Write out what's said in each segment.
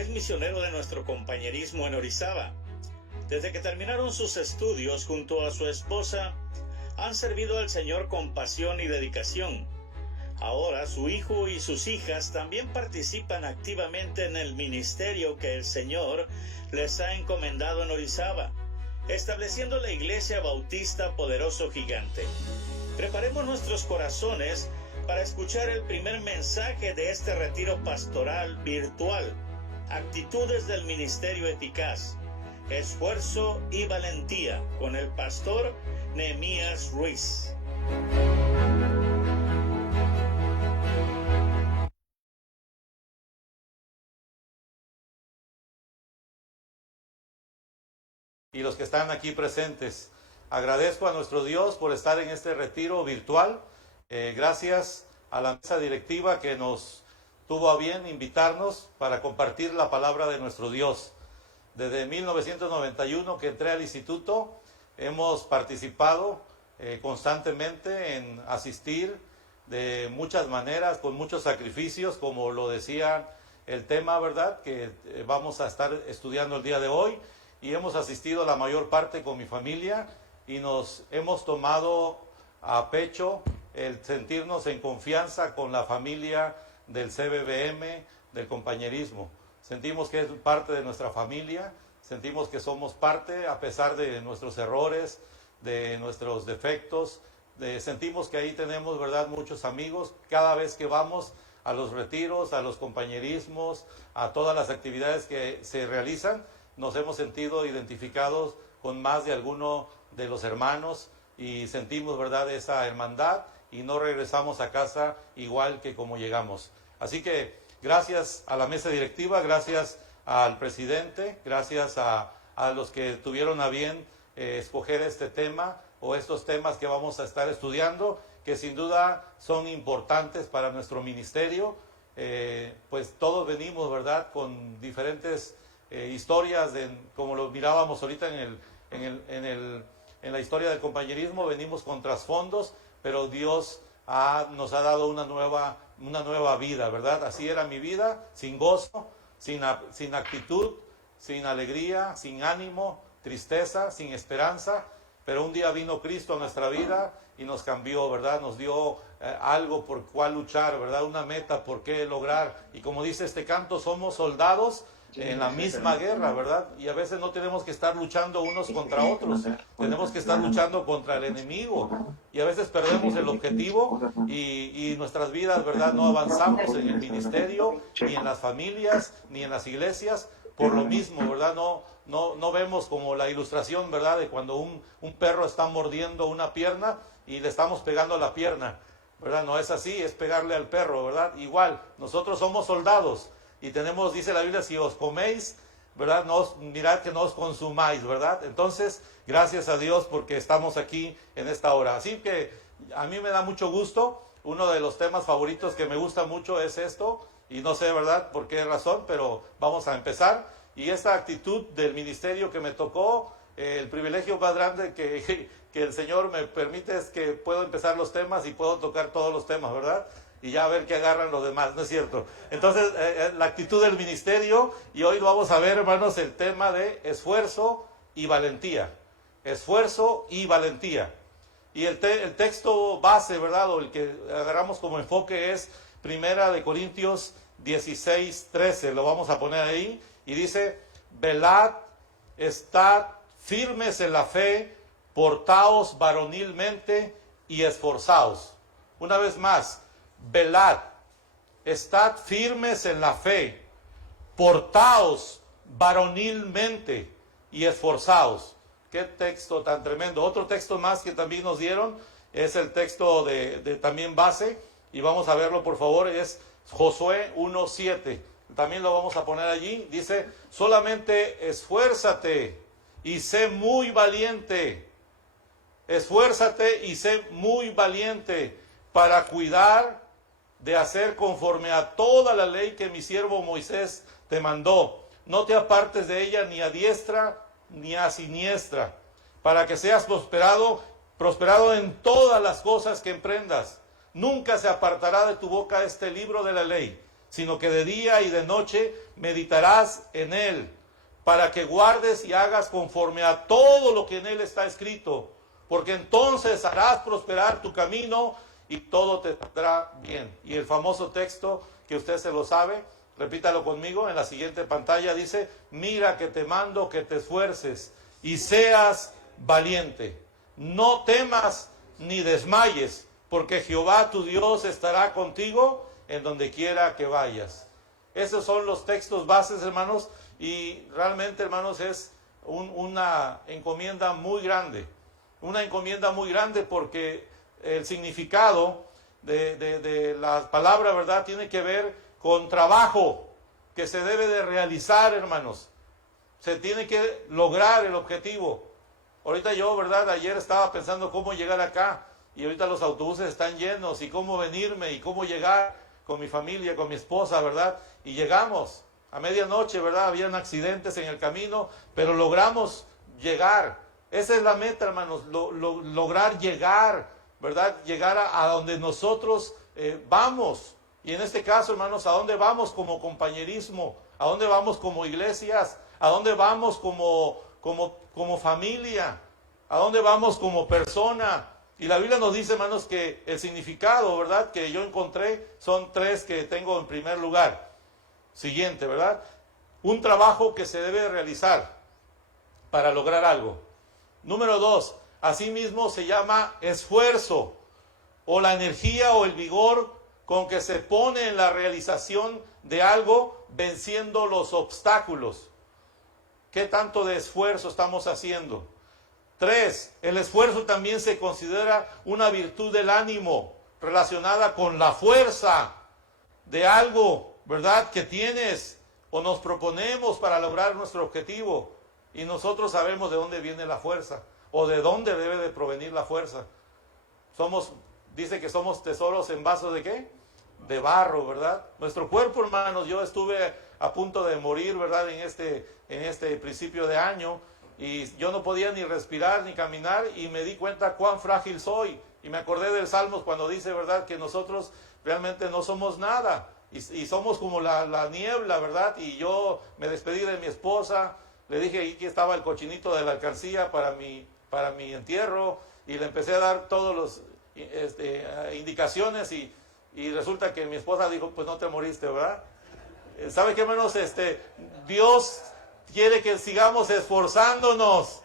es misionero de nuestro compañerismo en Orizaba. Desde que terminaron sus estudios junto a su esposa, han servido al Señor con pasión y dedicación. Ahora su hijo y sus hijas también participan activamente en el ministerio que el Señor les ha encomendado en Orizaba, estableciendo la Iglesia Bautista Poderoso Gigante. Preparemos nuestros corazones para escuchar el primer mensaje de este retiro pastoral virtual: Actitudes del Ministerio Eficaz, Esfuerzo y Valentía, con el pastor Nehemías Ruiz. Y los que están aquí presentes, agradezco a nuestro Dios por estar en este retiro virtual. Gracias a la mesa directiva que nos tuvo a bien invitarnos para compartir la palabra de nuestro Dios. Desde 1991 que entré al instituto, hemos participado constantemente en asistir de muchas maneras, con muchos sacrificios, como lo decía el tema, ¿verdad?, que vamos a estar estudiando el día de hoy. Y hemos asistido la mayor parte con mi familia y nos hemos tomado a pecho el sentirnos en confianza con la familia del CBBM, del compañerismo. Sentimos que es parte de nuestra familia, sentimos que somos parte a pesar de nuestros errores, de nuestros defectos. Sentimos que ahí tenemos, ¿verdad?, muchos amigos. Cada vez que vamos a los retiros, a los compañerismos, a todas las actividades que se realizan, nos hemos sentido identificados con más de alguno de los hermanos y sentimos, ¿verdad?, esa hermandad y no regresamos a casa igual que como llegamos. Así que gracias a la mesa directiva, gracias al presidente, gracias a los que tuvieron a bien escoger este tema o estos temas que vamos a estar estudiando, que sin duda son importantes para nuestro ministerio. Pues todos venimos, ¿verdad?, con diferentes historias, como lo mirábamos ahorita en la historia del compañerismo. Venimos con trasfondos, pero Dios nos ha dado una nueva vida, ¿verdad? Así era mi vida, sin gozo, sin actitud, sin alegría, sin ánimo, tristeza, sin esperanza, pero un día vino Cristo a nuestra vida y nos cambió, ¿verdad? Nos dio algo por cual luchar, ¿verdad? Una meta por qué lograr. Y como dice este canto, somos soldados en la misma guerra, ¿verdad? Y a veces no tenemos que estar luchando unos contra otros, tenemos que estar luchando contra el enemigo, y a veces perdemos el objetivo y nuestras vidas, ¿verdad?, no avanzamos en el ministerio, ni en las familias, ni en las iglesias, por lo mismo, ¿verdad? No vemos como la ilustración, ¿verdad?, de cuando un perro está mordiendo una pierna y le estamos pegando a la pierna, ¿verdad? No es así, es pegarle al perro, ¿verdad? Igual, nosotros somos soldados. Y tenemos, dice la Biblia, si os coméis, ¿verdad?, mirad que no os consumáis, ¿verdad? Entonces, gracias a Dios porque estamos aquí en esta hora. Así que a mí me da mucho gusto. Uno de los temas favoritos que me gusta mucho es esto, y no sé, ¿verdad?, por qué razón, pero vamos a empezar. Y esta actitud del ministerio que me tocó, el privilegio más grande que el Señor me permite es que puedo empezar los temas y puedo tocar todos los temas, ¿verdad?, y ya a ver qué agarran los demás, ¿no es cierto? Entonces, la actitud del ministerio, y hoy vamos a ver, hermanos, el tema de esfuerzo y valentía. Esfuerzo y valentía. Y el texto base, ¿verdad?, o el que agarramos como enfoque es 1 Corintios 16:13, lo vamos a poner ahí, y dice: velad, estad firmes en la fe, portaos varonilmente y esforzaos. Una vez más, velad, estad firmes en la fe, portaos varonilmente y esforzaos. Qué texto tan tremendo. Otro texto más que también nos dieron es el texto de también base, y vamos a verlo por favor, es Josué 1:7. También lo vamos a poner allí. Dice: solamente esfuérzate y sé muy valiente. Esfuérzate y sé muy valiente para cuidar de hacer conforme a toda la ley que mi siervo Moisés te mandó. No te apartes de ella ni a diestra ni a siniestra, para que seas prosperado en todas las cosas que emprendas. Nunca se apartará de tu boca este libro de la ley, sino que de día y de noche meditarás en él, para que guardes y hagas conforme a todo lo que en él está escrito, porque entonces harás prosperar tu camino y todo te saldrá bien. Y el famoso texto que usted se lo sabe, repítalo conmigo en la siguiente pantalla, dice: mira que te mando que te esfuerces y seas valiente. No temas ni desmayes, porque Jehová tu Dios estará contigo en donde quiera que vayas. Esos son los textos bases, hermanos, y realmente, hermanos, es una encomienda muy grande. Una encomienda muy grande porque el significado de la palabra, ¿verdad?, tiene que ver con trabajo que se debe de realizar, hermanos. Se tiene que lograr el objetivo. Ahorita yo, ¿verdad?, ayer estaba pensando cómo llegar acá, y ahorita los autobuses están llenos, y cómo venirme, y cómo llegar con mi familia, con mi esposa, ¿verdad? Y llegamos a medianoche, ¿verdad? Habían accidentes en el camino, pero logramos llegar. Esa es la meta, hermanos, lograr llegar, ¿verdad? Llegar a donde nosotros vamos. Y en este caso, hermanos, ¿a dónde vamos como compañerismo? ¿A dónde vamos como iglesias? ¿A dónde vamos como familia? ¿A dónde vamos como persona? Y la Biblia nos dice, hermanos, que el significado, ¿verdad?, que yo encontré son tres que tengo en primer lugar. Siguiente, ¿verdad? Un trabajo que se debe realizar para lograr algo. Número 2, asimismo se llama esfuerzo, o la energía o el vigor con que se pone en la realización de algo venciendo los obstáculos. ¿Qué tanto de esfuerzo estamos haciendo? 3, el esfuerzo también se considera una virtud del ánimo relacionada con la fuerza de algo, ¿verdad?, que tienes o nos proponemos para lograr nuestro objetivo. Y nosotros sabemos de dónde viene la fuerza o de dónde debe de provenir la fuerza. Dice que somos tesoros en vasos ¿de qué? De barro, ¿verdad? Nuestro cuerpo, hermanos, yo estuve a punto de morir, ¿verdad?, en este principio de año, y yo no podía ni respirar ni caminar, y me di cuenta cuán frágil soy. Y me acordé del Salmos cuando dice, ¿verdad?, que nosotros realmente no somos nada, y somos como la niebla, ¿verdad? Y yo me despedí de mi esposa, le dije, aquí estaba el cochinito de la alcancía para mi entierro, y le empecé a dar todas las indicaciones, y resulta que mi esposa dijo, pues no te moriste, ¿verdad? ¿Sabe qué, hermanos? Dios quiere que sigamos esforzándonos,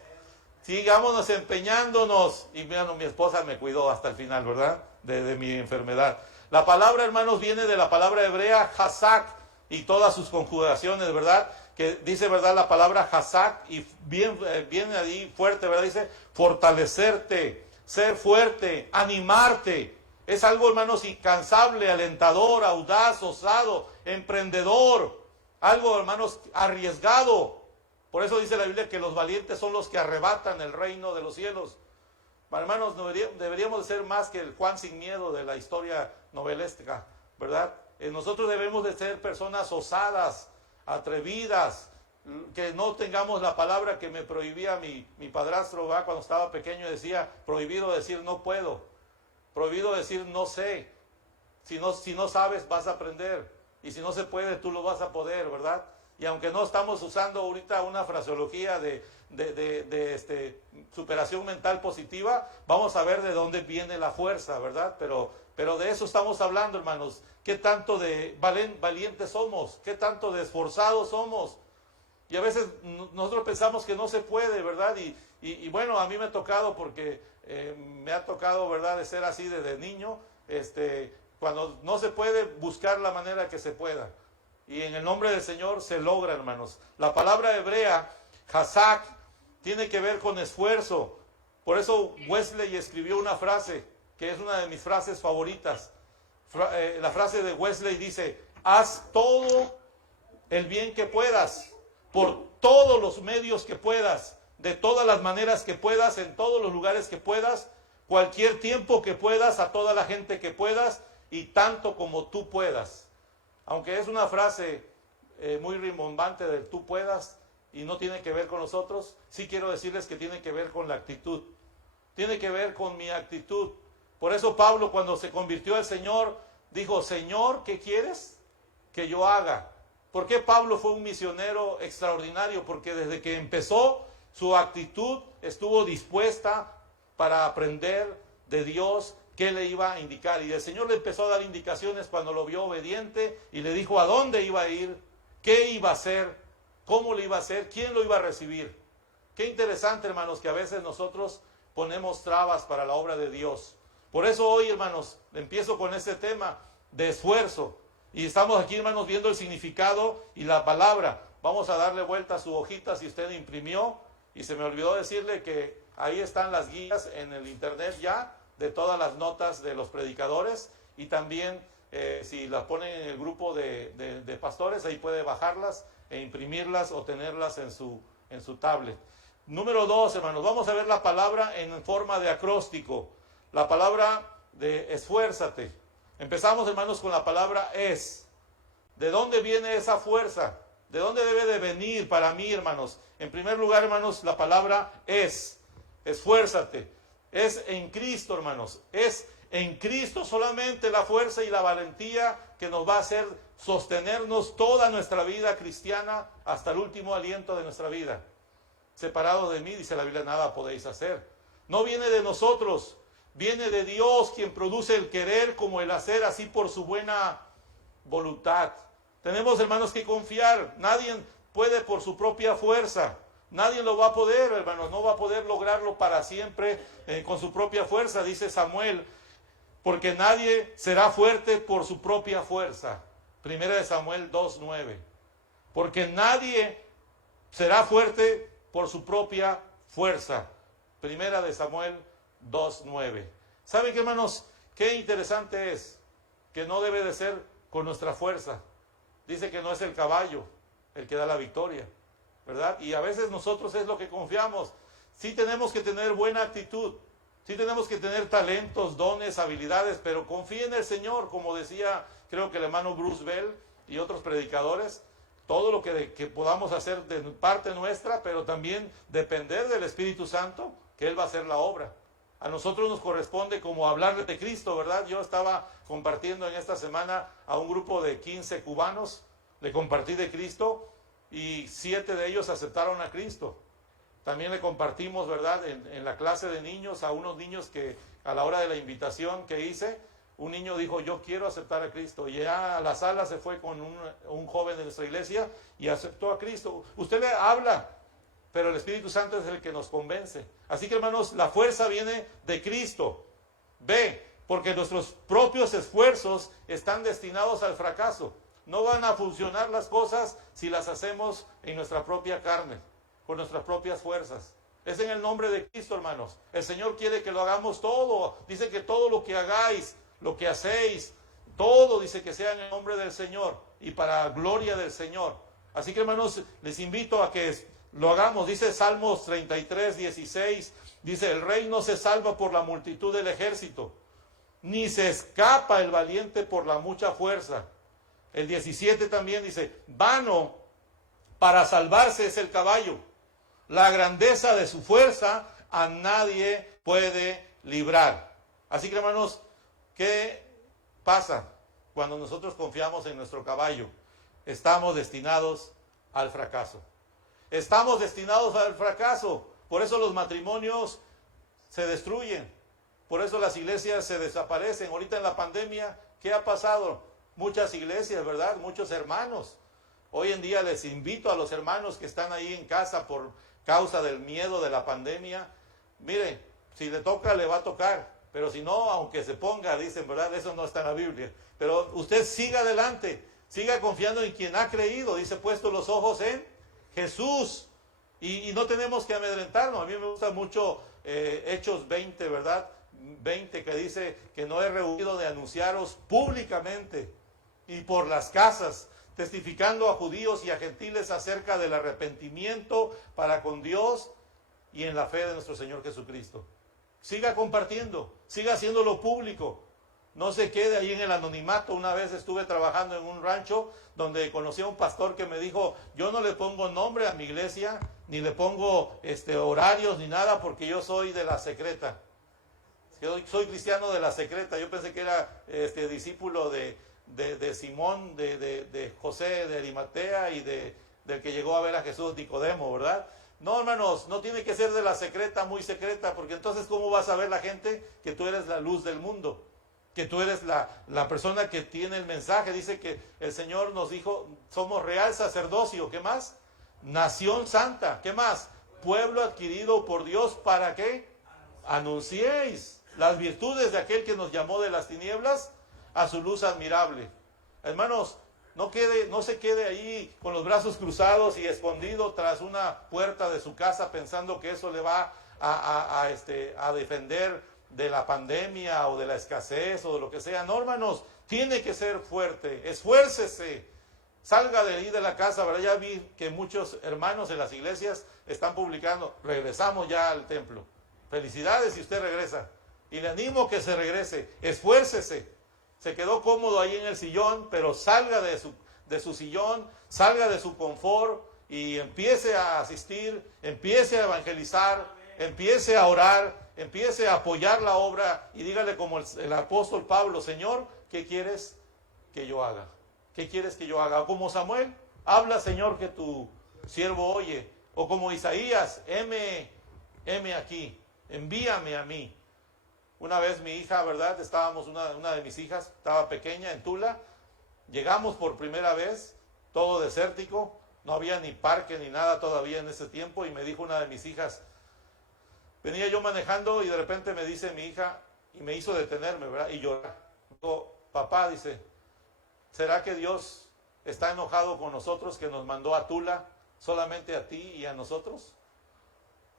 sigamos empeñándonos. Y bueno, mi esposa me cuidó hasta el final, ¿verdad?, de mi enfermedad. La palabra, hermanos, viene de la palabra hebrea hazak y todas sus conjugaciones, ¿verdad?, que dice, ¿verdad?, la palabra hazak, y viene ahí fuerte, ¿verdad?, dice fortalecerte, ser fuerte, animarte. Es algo, hermanos, incansable, alentador, audaz, osado, emprendedor. Algo, hermanos, arriesgado. Por eso dice la Biblia que los valientes son los que arrebatan el reino de los cielos. Hermanos, deberíamos de ser más que el Juan sin miedo de la historia novelesca, ¿verdad? Nosotros debemos de ser personas osadas, atrevidas, que no tengamos la palabra que me prohibía mi padrastro, ¿verdad?, cuando estaba pequeño, decía, prohibido decir no puedo, prohibido decir no sé. Si no sabes, vas a aprender, y si no se puede, tú lo vas a poder, ¿verdad? Y aunque no estamos usando ahorita una fraseología de superación mental positiva, vamos a ver de dónde viene la fuerza, ¿verdad? Pero de eso estamos hablando, hermanos. ¿Qué tanto de valientes somos? ¿Qué tanto de esforzados somos? Y a veces nosotros pensamos que no se puede, ¿verdad? Y bueno, a mí me ha tocado, porque me ha tocado, ¿verdad?, de ser así desde niño, cuando no se puede, buscar la manera que se pueda. Y en el nombre del Señor se logra, hermanos. La palabra hebrea, hazak, tiene que ver con esfuerzo. Por eso Wesley escribió una frase, que es una de mis frases favoritas. La frase de Wesley dice, haz todo el bien que puedas, por todos los medios que puedas, de todas las maneras que puedas, en todos los lugares que puedas, cualquier tiempo que puedas, a toda la gente que puedas, y tanto como tú puedas. Aunque es una frase muy rimbombante del tú puedas, y no tiene que ver con nosotros, sí quiero decirles que tiene que ver con la actitud. Tiene que ver con mi actitud. Por eso Pablo, cuando se convirtió al Señor, dijo, Señor, ¿qué quieres? que yo haga? ¿Por qué Pablo fue un misionero extraordinario? Porque desde que empezó, su actitud estuvo dispuesta para aprender de Dios qué le iba a indicar. Y el Señor le empezó a dar indicaciones cuando lo vio obediente y le dijo a dónde iba a ir, qué iba a hacer, cómo le iba a hacer, quién lo iba a recibir. Qué interesante, hermanos, que a veces nosotros ponemos trabas para la obra de Dios. Por eso hoy, hermanos, empiezo con este tema de esfuerzo. Y estamos aquí, hermanos, viendo el significado y la palabra. Vamos a darle vuelta a su hojita si usted imprimió. Y se me olvidó decirle que ahí están las guías en el internet ya de todas las notas de los predicadores. Y también si las ponen en el grupo de pastores, ahí puede bajarlas e imprimirlas o tenerlas en su tablet. Número 2, hermanos, vamos a ver la palabra en forma de acróstico. La palabra de esfuérzate. Empezamos, hermanos, con la palabra es. ¿De dónde viene esa fuerza? ¿De dónde debe de venir para mí, hermanos? En primer lugar, hermanos, la palabra es. Esfuérzate. Es en Cristo, hermanos. Es en Cristo solamente la fuerza y la valentía que nos va a hacer sostenernos toda nuestra vida cristiana hasta el último aliento de nuestra vida. Separado de mí, dice la Biblia, nada podéis hacer. No viene de nosotros, viene de Dios, quien produce el querer como el hacer, así por su buena voluntad. Tenemos, hermanos, que confiar. Nadie puede por su propia fuerza. Nadie lo va a poder, hermanos. No va a poder lograrlo para siempre con su propia fuerza, dice Samuel. Porque nadie será fuerte por su propia fuerza. Primera de Samuel 2:9. Porque nadie será fuerte por su propia fuerza. Primera de Samuel 2:9. ¿Saben qué, hermanos? Qué interesante es que no debe de ser con nuestra fuerza. Dice que no es el caballo el que da la victoria, ¿verdad? Y a veces nosotros es lo que confiamos. Sí tenemos que tener buena actitud, sí tenemos que tener talentos, dones, habilidades, pero confía en el Señor, como decía, creo que el hermano Bruce Bell y otros predicadores. Todo lo que podamos hacer de parte nuestra, pero también depender del Espíritu Santo, que Él va a hacer la obra. A nosotros nos corresponde como hablarle de Cristo, ¿verdad? Yo estaba compartiendo en esta semana a un grupo de 15 cubanos, le compartí de Cristo y 7 de ellos aceptaron a Cristo. También le compartimos, ¿verdad? En la clase de niños, a unos niños que a la hora de la invitación que hice, un niño dijo, yo quiero aceptar a Cristo. Y ya a la sala se fue con un joven de nuestra iglesia y aceptó a Cristo. Usted le habla, pero el Espíritu Santo es el que nos convence. Así que, hermanos, la fuerza viene de Cristo. Ve, porque nuestros propios esfuerzos están destinados al fracaso. No van a funcionar las cosas si las hacemos en nuestra propia carne, con nuestras propias fuerzas. Es en el nombre de Cristo, hermanos. El Señor quiere que lo hagamos todo. Dice que todo lo que hagáis, lo que hacéis, todo dice que sea en el nombre del Señor y para gloria del Señor. Así que, hermanos, les invito a que lo hagamos. Dice Salmos 33:16, dice, el rey no se salva por la multitud del ejército, ni se escapa el valiente por la mucha fuerza. El 17 también dice, vano para salvarse es el caballo, la grandeza de su fuerza a nadie puede librar. Así que, hermanos, ¿qué pasa cuando nosotros confiamos en nuestro caballo? Estamos destinados al fracaso. Estamos destinados al fracaso. Por eso los matrimonios se destruyen. Por eso las iglesias se desaparecen. Ahorita en la pandemia, ¿qué ha pasado? Muchas iglesias, ¿verdad? Muchos hermanos. Hoy en día les invito a los hermanos que están ahí en casa por causa del miedo de la pandemia. Mire, si le toca, le va a tocar. Pero si no, aunque se ponga, dicen, ¿verdad? Eso no está en la Biblia. Pero usted siga adelante, siga confiando en quien ha creído. Dice, puesto los ojos en Jesús. Y no tenemos que amedrentarnos. A mí me gusta mucho Hechos 20, ¿verdad? 20, que dice que no he rehuido de anunciaros públicamente y por las casas, testificando a judíos y a gentiles acerca del arrepentimiento para con Dios y en la fe de nuestro Señor Jesucristo. Siga compartiendo, siga haciéndolo público. No se quede ahí en el anonimato. Una vez estuve trabajando en un rancho donde conocí a un pastor que me dijo, yo no le pongo nombre a mi iglesia, ni le pongo horarios ni nada, porque yo soy de la secreta. Yo soy cristiano de la secreta. Yo pensé que era discípulo de de Simón, de José de Arimatea y del que llegó a ver a Jesús, Nicodemo, ¿verdad? No, hermanos, no tiene que ser de la secreta, muy secreta, porque entonces ¿cómo va a saber la gente que tú eres la luz del mundo? Que tú eres la persona que tiene el mensaje. Dice que el Señor nos dijo, somos real sacerdocio, ¿qué más? Nación santa, ¿qué más? Pueblo adquirido por Dios, ¿para qué? Anunciéis las virtudes de aquel que nos llamó de las tinieblas a su luz admirable. Hermanos, no se quede ahí con los brazos cruzados y escondido tras una puerta de su casa pensando que eso le va a defender de la pandemia o de la escasez o de lo que sea. No, hermanos, tiene que ser fuerte, esfuércese, salga de ahí de la casa, ¿verdad? Ya vi que muchos hermanos en las iglesias están publicando, regresamos ya al templo. Felicidades si usted regresa. Y le animo que se regrese, esfuércese. Se quedó cómodo ahí en el sillón, pero salga de su sillón, salga de su confort y empiece a asistir, empiece a evangelizar, empiece a orar, empiece a apoyar la obra y dígale como el apóstol Pablo, Señor, ¿qué quieres que yo haga? ¿Qué quieres que yo haga? O como Samuel, habla, Señor, que tu siervo oye. O como Isaías, heme aquí, envíame a mí. Una vez mi hija, ¿verdad? Estábamos, una de mis hijas, estaba pequeña en Tula. Llegamos por primera vez, todo desértico. No había ni parque ni nada todavía en ese tiempo. Y me dijo una de mis hijas, venía yo manejando y de repente me dice mi hija, y me hizo detenerme, ¿verdad? Y llorar. Digo, papá, dice, ¿será que Dios está enojado con nosotros que nos mandó a Tula solamente a ti y a nosotros?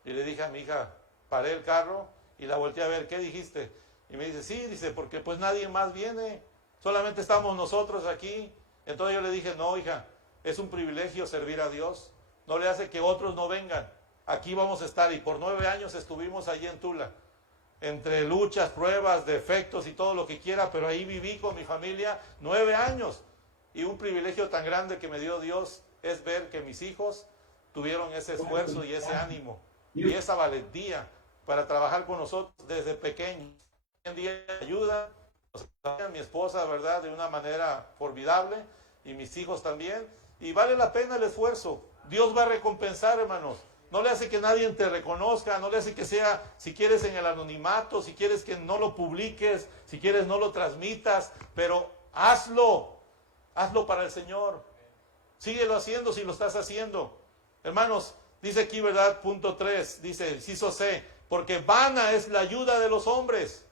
Y le dije a mi hija, paré el carro y la volteé a ver, ¿qué dijiste? Y me dice, sí, dice, porque pues nadie más viene, solamente estamos nosotros aquí. Entonces yo le dije, no, hija, es un privilegio servir a Dios, no le hace que otros no vengan, aquí vamos a estar. Y por 9 años estuvimos allí en Tula, entre luchas, pruebas, defectos y todo lo que quiera, pero ahí viví con mi familia 9 años. Y un privilegio tan grande que me dio Dios es ver que mis hijos tuvieron ese esfuerzo y ese ánimo y esa valentía para trabajar con nosotros desde pequeños. Hoy en día ayuda, mi esposa, ¿verdad?, de una manera formidable, y mis hijos también, y vale la pena el esfuerzo. Dios va a recompensar, hermanos. No le hace que nadie te reconozca, no le hace que sea, si quieres en el anonimato, si quieres que no lo publiques, si quieres no lo transmitas, pero hazlo para el Señor. Síguelo haciendo si lo estás haciendo. Hermanos, dice aquí, ¿verdad? Punto 3, dice el inciso C, porque vana es la ayuda de los hombres.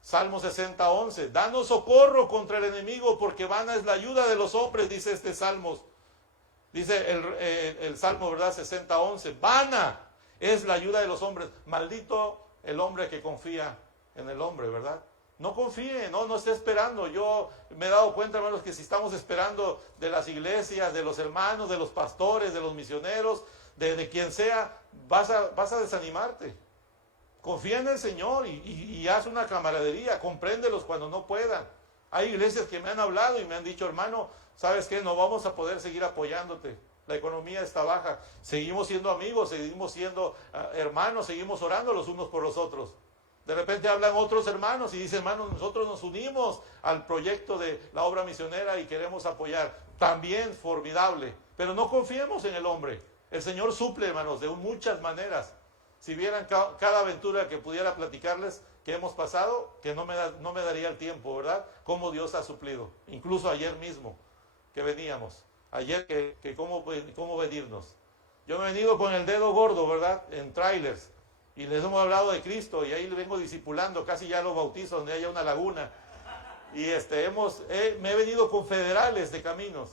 Salmo 60:11, danos socorro contra el enemigo, porque vana es la ayuda de los hombres, dice este Salmos. Dice el Salmo, ¿verdad? 60:11, vana es la ayuda de los hombres. Maldito el hombre que confía en el hombre, ¿verdad? No confíe, no esté esperando. Yo me he dado cuenta, hermanos, que si estamos esperando de las iglesias, de los hermanos, de los pastores, de los misioneros, de quien sea, vas a desanimarte. Confía en el Señor y haz una camaradería, compréndelos cuando no puedan. Hay iglesias que me han hablado y me han dicho, hermano, ¿sabes qué? No vamos a poder seguir apoyándote. La economía está baja. Seguimos siendo amigos, seguimos siendo hermanos, seguimos orando los unos por los otros. De repente hablan otros hermanos y dicen, hermanos, nosotros nos unimos al proyecto de la obra misionera y queremos apoyar. También formidable. Pero no confiemos en el hombre. El Señor suple, hermanos, de muchas maneras. Si vieran cada aventura que pudiera platicarles que hemos pasado, que no me daría el tiempo, ¿verdad? Cómo Dios ha suplido. Incluso ayer mismo que veníamos. Ayer que cómo venirnos. Yo me he venido con el dedo gordo, ¿verdad? En trailers. Y les hemos hablado de Cristo y ahí le vengo discipulando. Casi ya lo bautizo donde haya una laguna. Y me he venido con federales de caminos.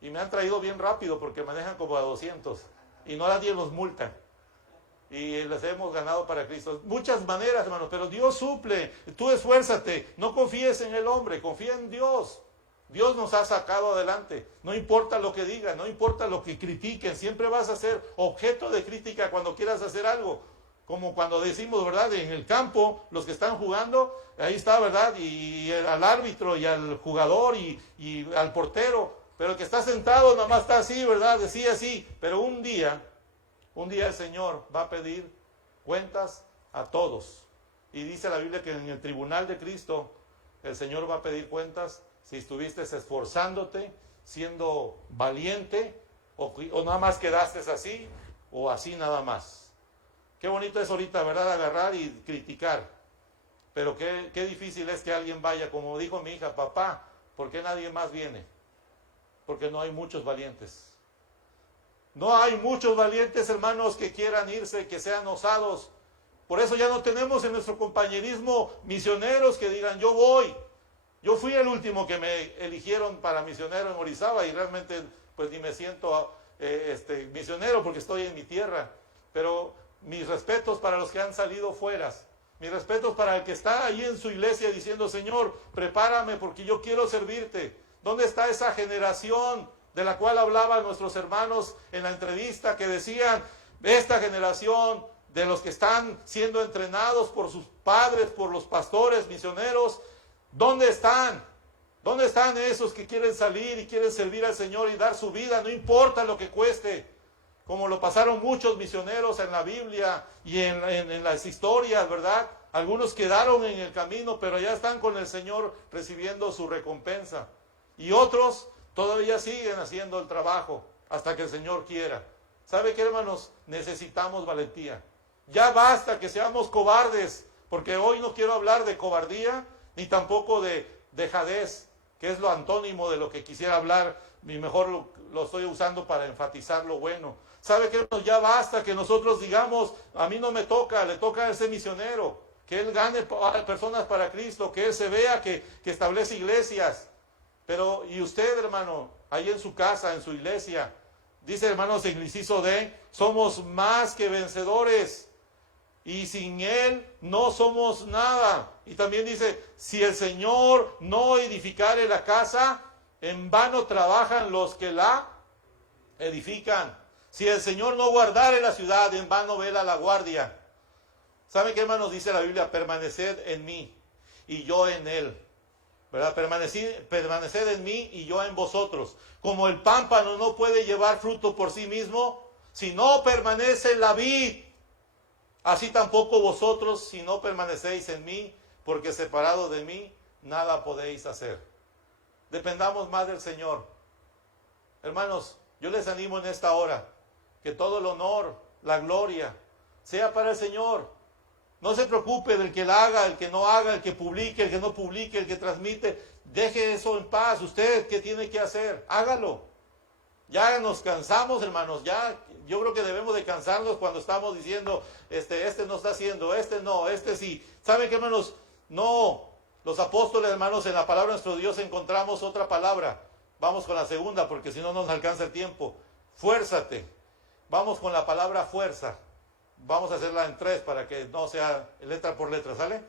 Y me han traído bien rápido porque manejan como a 200. Y no nadie los multa. Y les hemos ganado para Cristo. Muchas maneras, hermanos, pero Dios suple. Tú esfuérzate, no confíes en el hombre, confía en Dios. Dios nos ha sacado adelante. No importa lo que digan, no importa lo que critiquen, siempre vas a ser objeto de crítica cuando quieras hacer algo. Como cuando decimos, ¿verdad? En el campo, los que están jugando, ahí está, ¿verdad? Y al árbitro y al jugador y al portero. Pero el que está sentado nada más está así, ¿verdad? Decía así. Pero un día el Señor va a pedir cuentas a todos. Y dice la Biblia que en el tribunal de Cristo el Señor va a pedir cuentas si estuviste esforzándote, siendo valiente, o nada más quedaste así, o así nada más. Qué bonito es ahorita, ¿verdad? Agarrar y criticar. Pero qué difícil es que alguien vaya, como dijo mi hija, papá, ¿por qué nadie más viene? Porque no hay muchos valientes. No hay muchos valientes, hermanos, que quieran irse, que sean osados. Por eso ya no tenemos en nuestro compañerismo misioneros que digan, yo voy. Yo fui el último que me eligieron para misionero en Orizaba y realmente pues ni me siento misionero porque estoy en mi tierra. Pero mis respetos para los que han salido fuera. Mis respetos para el que está ahí en su iglesia diciendo, Señor, prepárame porque yo quiero servirte. ¿Dónde está esa generación de la cual hablaban nuestros hermanos en la entrevista que decían, esta generación de los que están siendo entrenados por sus padres, por los pastores, misioneros, ¿dónde están? ¿Dónde están esos que quieren salir y quieren servir al Señor y dar su vida? No importa lo que cueste, como lo pasaron muchos misioneros en la Biblia y en las historias, ¿verdad? Algunos quedaron en el camino, pero ya están con el Señor recibiendo su recompensa. Y otros todavía siguen haciendo el trabajo hasta que el Señor quiera. ¿Sabe qué, hermanos? Necesitamos valentía. Ya basta que seamos cobardes, porque hoy no quiero hablar de cobardía, ni tampoco de dejadez, que es lo antónimo de lo que quisiera hablar, y mejor lo estoy usando para enfatizar lo bueno. ¿Sabe qué, hermanos? Ya basta que nosotros digamos, a mí no me toca, le toca a ese misionero, que él gane personas para Cristo, que él se vea que establece iglesias. Pero, y usted, hermano, ahí en su casa, en su iglesia, dice, hermanos, en el inciso D, somos más que vencedores. Y sin Él no somos nada. Y también dice, si el Señor no edificare la casa, en vano trabajan los que la edifican. Si el Señor no guardare la ciudad, en vano vela la guardia. ¿Sabe qué, hermanos? Dice la Biblia, permaneced en mí y yo en Él. ¿Verdad? Permaneced en mí y yo en vosotros. Como el pámpano no puede llevar fruto por sí mismo, si no permanece en la vid, así tampoco vosotros, si no permanecéis en mí, porque separado de mí, nada podéis hacer. Dependamos más del Señor. Hermanos, yo les animo en esta hora, que todo el honor, la gloria, sea para el Señor. No se preocupe del que la haga, el que no haga, el que publique, el que no publique, el que transmite. Deje eso en paz. ¿Usted qué tiene que hacer? Hágalo. Ya nos cansamos, hermanos. Ya yo creo que debemos de cansarnos cuando estamos diciendo, este no está haciendo, este no, este sí. ¿Saben qué, hermanos? No. Los apóstoles, hermanos, en la palabra de nuestro Dios encontramos otra palabra. Vamos con la segunda, porque si no nos alcanza el tiempo. Fuérzate. Vamos con la palabra fuerza. Vamos a hacerla en 3 para que no sea letra por letra, ¿sale?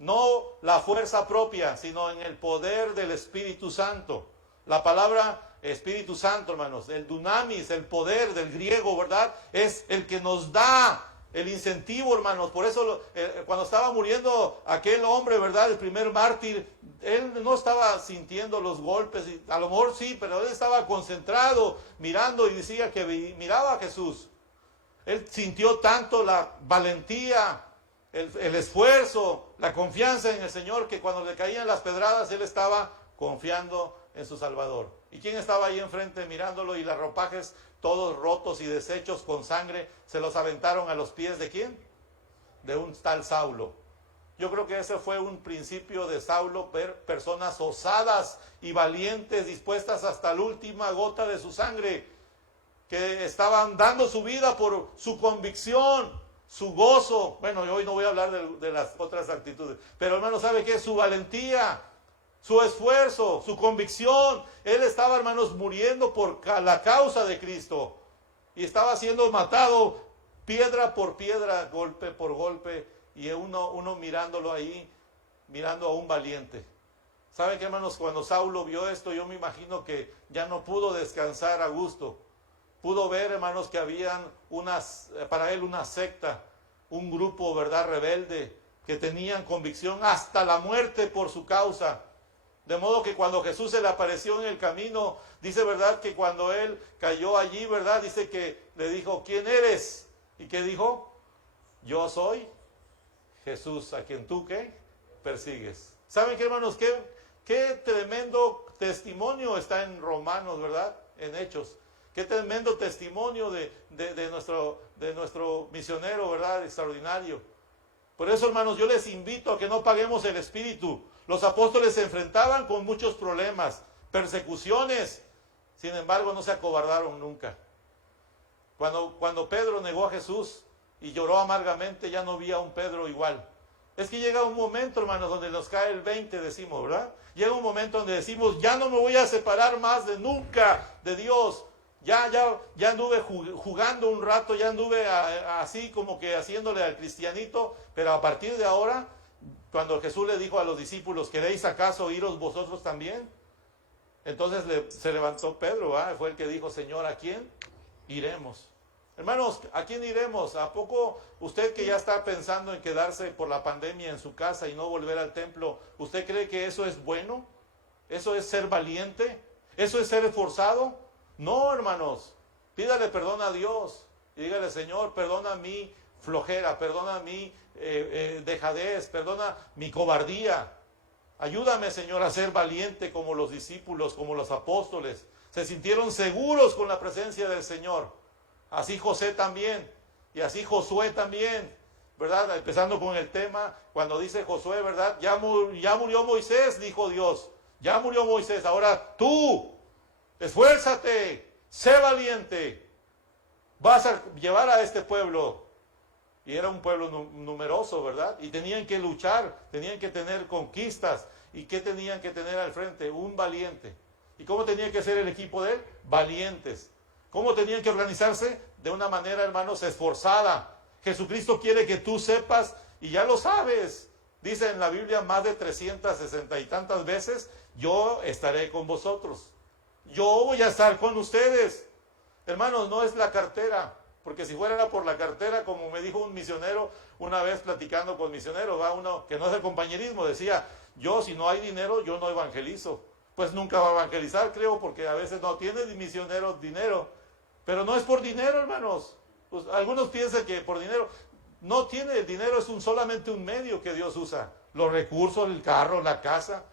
No la fuerza propia, sino en el poder del Espíritu Santo. La palabra Espíritu Santo, hermanos, el dunamis, el poder del griego, ¿verdad? Es el que nos da el incentivo, hermanos. Por eso cuando estaba muriendo aquel hombre, ¿verdad? El primer mártir, él no estaba sintiendo los golpes, a lo mejor sí, pero él estaba concentrado, mirando y decía que miraba a Jesús. Él sintió tanto la valentía, el esfuerzo, la confianza en el Señor, que cuando le caían las pedradas, él estaba confiando en su Salvador. ¿Y quién estaba ahí enfrente mirándolo? Y los ropajes todos rotos y deshechos con sangre, se los aventaron a los pies ¿de quién? De un tal Saulo. Yo creo que ese fue un principio de Saulo, personas osadas y valientes, dispuestas hasta la última gota de su sangre, que estaban dando su vida por su convicción, su gozo. Bueno, hoy no voy a hablar de las otras actitudes, pero hermano, ¿sabe qué? Su valentía, su esfuerzo, su convicción. Él estaba, hermanos, muriendo por la causa de Cristo y estaba siendo matado piedra por piedra, golpe por golpe, y uno mirándolo ahí, mirando a un valiente. ¿Sabe qué, hermanos? Cuando Saulo vio esto, yo me imagino que ya no pudo descansar a gusto. Pudo ver, hermanos, que habían para él una secta, un grupo, ¿verdad?, rebelde, que tenían convicción hasta la muerte por su causa. De modo que cuando Jesús se le apareció en el camino, dice, ¿verdad?, que cuando él cayó allí, ¿verdad?, dice que le dijo, ¿quién eres? ¿Y qué dijo? Yo soy Jesús, a quien tú, ¿qué?, persigues. ¿Saben qué, hermanos? Qué tremendo testimonio está en Romanos, ¿verdad? En Hechos. Qué tremendo testimonio de nuestro misionero, ¿verdad? Extraordinario. Por eso, hermanos, yo les invito a que no paguemos el espíritu. Los apóstoles se enfrentaban con muchos problemas, persecuciones. Sin embargo, no se acobardaron nunca. Cuando Pedro negó a Jesús y lloró amargamente, ya no vi a un Pedro igual. Es que llega un momento, hermanos, donde nos cae el 20, decimos, ¿verdad? Llega un momento donde decimos, ya no me voy a separar más de nunca de Dios. Ya anduve jugando un rato, ya anduve así como que haciéndole al cristianito, pero a partir de ahora, cuando Jesús le dijo a los discípulos, ¿queréis acaso iros vosotros también? Entonces se levantó Pedro, ¿verdad? Fue el que dijo, Señor, ¿a quién iremos? Hermanos, ¿a quién iremos? ¿A poco usted que ya está pensando en quedarse por la pandemia en su casa y no volver al templo, usted cree que eso es bueno? ¿Eso es ser valiente? ¿Eso es ser esforzado? No, hermanos, pídale perdón a Dios y dígale, Señor, perdona mi flojera, perdona mi dejadez, perdona mi cobardía. Ayúdame, Señor, a ser valiente como los discípulos, como los apóstoles. Se sintieron seguros con la presencia del Señor. Así José también, y así Josué también, ¿verdad? Empezando con el tema, cuando dice Josué, ¿verdad? Ya murió Moisés, dijo Dios. Ya murió Moisés, ahora tú, esfuérzate, sé valiente. Vas a llevar a este pueblo. Y era un pueblo numeroso, ¿verdad? Y tenían que luchar, tenían que tener conquistas. ¿Y qué tenían que tener al frente? Un valiente. ¿Y cómo tenía que ser el equipo de él? Valientes. ¿Cómo tenían que organizarse? De una manera, hermanos, esforzada. Jesucristo quiere que tú sepas, y ya lo sabes. Dice en la Biblia más de 360 y tantas veces, yo estaré con vosotros. Yo voy a estar con ustedes. Hermanos, no es la cartera. Porque si fuera por la cartera, como me dijo un misionero una vez platicando con misioneros, va uno que no es el compañerismo, decía, yo si no hay dinero, yo no evangelizo. Pues nunca va a evangelizar, creo, porque a veces no tiene misioneros dinero. Pero no es por dinero, hermanos. Pues algunos piensan que por dinero. No tiene, el dinero es solamente un medio que Dios usa. Los recursos, el carro, la casa.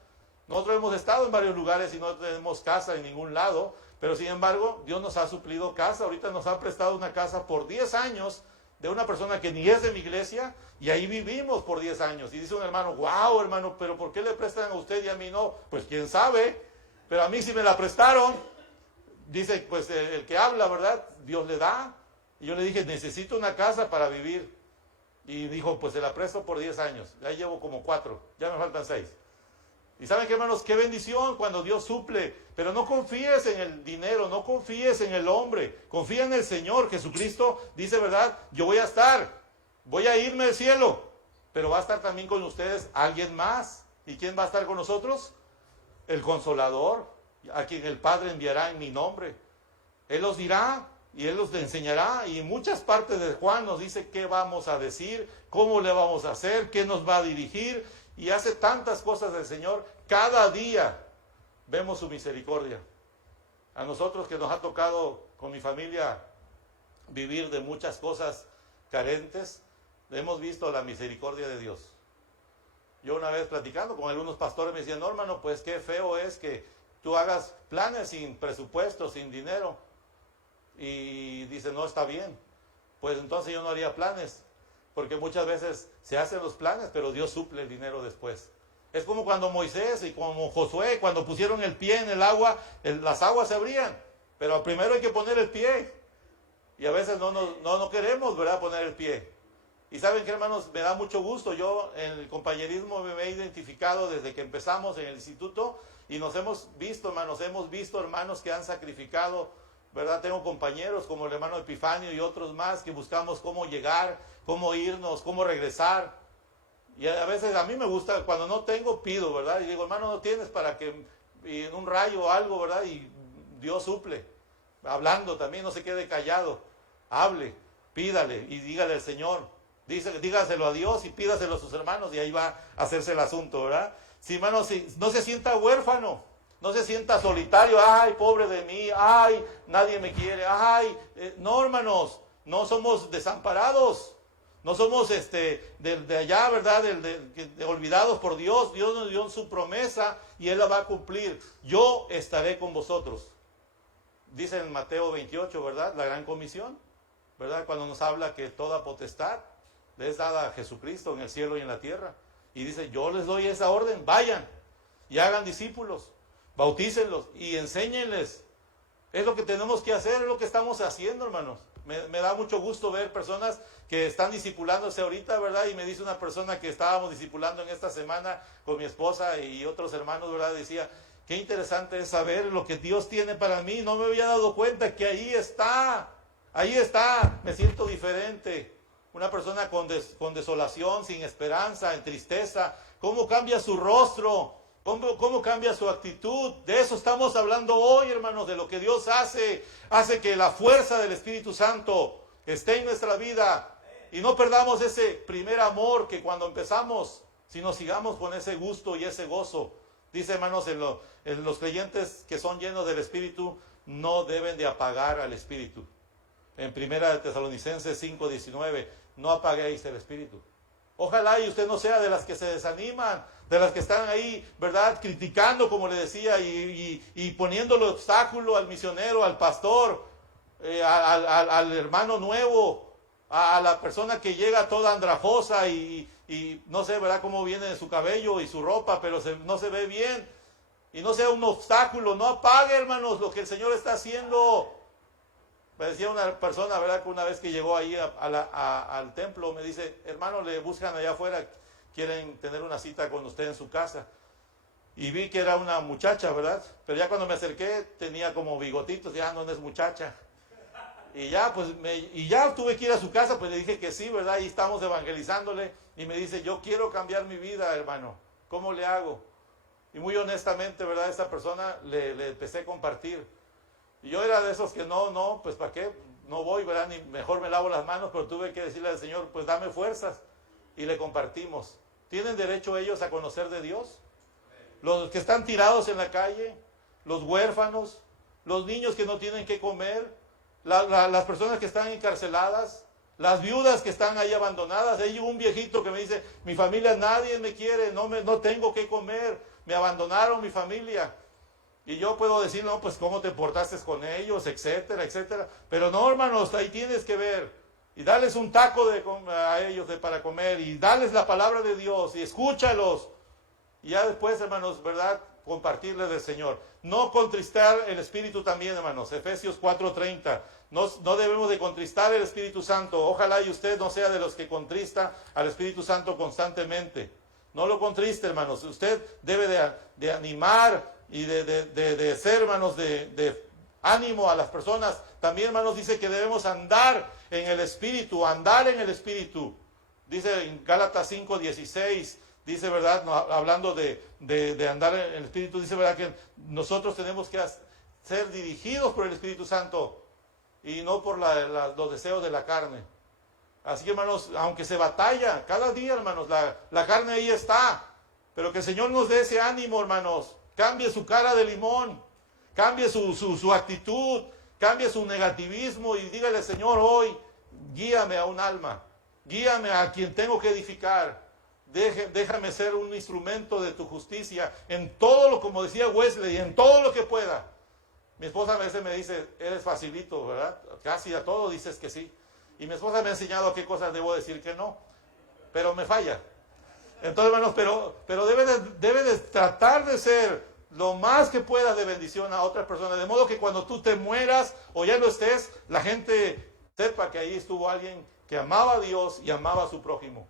Nosotros hemos estado en varios lugares y no tenemos casa en ningún lado. Pero sin embargo, Dios nos ha suplido casa. Ahorita nos ha prestado una casa por 10 años de una persona que ni es de mi iglesia, y ahí vivimos por 10 años. Y dice un hermano, wow, hermano, pero ¿por qué le prestan a usted y a mí no? Pues quién sabe, pero a mí sí me la prestaron. Dice, pues el que habla, ¿verdad? Dios le da. Y yo le dije, necesito una casa para vivir. Y dijo, pues se la presto por 10 años. Ya llevo como 4, ya me faltan 6. Y ¿saben qué, hermanos? Qué bendición cuando Dios suple. Pero no confíes en el dinero, no confíes en el hombre. Confía en el Señor. Jesucristo dice, ¿verdad? Yo voy a estar, voy a irme al cielo, pero va a estar también con ustedes alguien más. ¿Y quién va a estar con nosotros? El Consolador, a quien el Padre enviará en mi nombre. Él los dirá y Él los enseñará. Y en muchas partes de Juan nos dice qué vamos a decir, cómo le vamos a hacer, qué nos va a dirigir. Y hace tantas cosas del Señor. Cada día vemos su misericordia. A nosotros que nos ha tocado con mi familia vivir de muchas cosas carentes, hemos visto la misericordia de Dios. Yo una vez platicando con algunos pastores me decían, no, hermano, pues qué feo es que tú hagas planes sin presupuesto, sin dinero. Y dice, no está bien. Pues entonces yo no haría planes. Porque muchas veces se hacen los planes, pero Dios suple el dinero después. Es como cuando Moisés y como Josué, cuando pusieron el pie en el agua, las aguas se abrían. Pero primero hay que poner el pie. Y a veces no queremos, ¿verdad?, poner el pie. Y saben qué, hermanos, me da mucho gusto. Yo en el compañerismo me he identificado desde que empezamos en el instituto. Y nos hemos visto, hermanos que han sacrificado, ¿verdad? Tengo compañeros como el hermano Epifanio y otros más que buscamos cómo llegar, cómo irnos, cómo regresar. Y a veces a mí me gusta, cuando no tengo, pido, ¿verdad? Y digo, hermano, no tienes para que en un rayo o algo, ¿verdad? Y Dios suple. Hablando también, no se quede callado. Hable, pídale y dígale al Señor. Dígaselo a Dios y pídaselo a sus hermanos y ahí va a hacerse el asunto, ¿verdad? Si, hermano, si no se sienta huérfano, no se sienta solitario, ay, pobre de mí, ay, nadie me quiere, ay. No, hermanos, no somos desamparados. No somos de allá, ¿verdad? De olvidados por Dios. Dios nos dio su promesa y Él la va a cumplir. Yo estaré con vosotros. Dice en Mateo 28, ¿verdad? La gran comisión, ¿verdad? Cuando nos habla que toda potestad le es dada a Jesucristo en el cielo y en la tierra. Y dice, yo les doy esa orden, vayan y hagan discípulos, bautícenlos y enséñenles. Es lo que tenemos que hacer, es lo que estamos haciendo, hermanos. Me da mucho gusto ver personas que están discipulándose ahorita, ¿verdad? Y me dice una persona que estábamos discipulando en esta semana con mi esposa y otros hermanos, ¿verdad? Decía, qué interesante es saber lo que Dios tiene para mí. No me había dado cuenta que ahí está, me siento diferente. Una persona con desolación, sin esperanza, en tristeza. ¿Cómo cambia su rostro? ¿Cómo cambia su actitud? De eso estamos hablando hoy, hermanos, de lo que Dios hace. Hace que la fuerza del Espíritu Santo esté en nuestra vida. Y no perdamos ese primer amor que cuando empezamos, sino sigamos con ese gusto y ese gozo. Dice, hermanos, en los creyentes que son llenos del Espíritu, no deben de apagar al Espíritu. En 1 Tesalonicenses 5:19, no apaguéis el Espíritu. Ojalá y usted no sea de las que se desaniman, de las que están ahí, ¿verdad?, criticando, como le decía, y poniéndole obstáculo al misionero, al pastor, al hermano nuevo, a la persona que llega toda andrajosa y no sé, ¿verdad?, cómo viene su cabello y su ropa, pero no se ve bien. Y no sea un obstáculo, no apague, hermanos, lo que el Señor está haciendo. Me decía una persona, ¿verdad?, que una vez que llegó ahí al templo, me dice, hermano, le buscan allá afuera, quieren tener una cita con usted en su casa. Y vi que era una muchacha, ¿verdad? Pero ya cuando me acerqué, tenía como bigotitos, ya no es muchacha. Y ya, pues, ya tuve que ir a su casa, pues le dije que sí, ¿verdad? Y estamos evangelizándole. Y me dice, yo quiero cambiar mi vida, hermano. ¿Cómo le hago? Y muy honestamente, ¿verdad? Esta persona le empecé a compartir. Y yo era de esos que no, pues ¿para qué? No voy, ¿verdad? Ni mejor me lavo las manos, pero tuve que decirle al Señor, pues dame fuerzas. Y le compartimos. ¿Tienen derecho ellos a conocer de Dios? Los que están tirados en la calle, los huérfanos, los niños que no tienen qué comer, las personas que están encarceladas, las viudas que están ahí abandonadas. Hay un viejito que me dice, mi familia nadie me quiere, no tengo qué comer, me abandonaron mi familia. Y yo puedo decir, no, pues cómo te portaste con ellos, etcétera, etcétera. Pero no, hermanos, ahí tienes que ver. Y darles un taco a ellos para comer. Y darles la palabra de Dios. Y escúchalos. Y ya después, hermanos, ¿verdad?, compartirles del Señor. No contristar el Espíritu también, hermanos. Efesios 4:30. No debemos de contristar el Espíritu Santo. Ojalá y usted no sea de los que contrista al Espíritu Santo constantemente. No lo contriste, hermanos. Usted debe de animar y de ser, hermanos, de ánimo a las personas. También, hermanos, dice que debemos andar en el Espíritu, andar en el Espíritu. Dice en Gálatas 5:16, dice, ¿verdad?, hablando de andar en el Espíritu, dice, ¿verdad?, que nosotros tenemos que ser dirigidos por el Espíritu Santo y no por los deseos de la carne. Así que, hermanos, aunque se batalla cada día, hermanos, la carne ahí está, pero que el Señor nos dé ese ánimo, hermanos. Cambie su cara de limón, cambie su actitud, cambie su negativismo y dígale, Señor, hoy guíame a un alma, guíame a quien tengo que edificar, déjame ser un instrumento de tu justicia en todo lo, como decía Wesley, en todo lo que pueda. Mi esposa a veces me dice, eres facilito, ¿verdad? Casi a todo dices que sí. Y mi esposa me ha enseñado a qué cosas debo decir que no, pero me falla. Entonces, hermanos, pero debe de tratar de ser lo más que puedas de bendición a otras personas, de modo que cuando tú te mueras o ya no estés, la gente sepa que ahí estuvo alguien que amaba a Dios y amaba a su prójimo.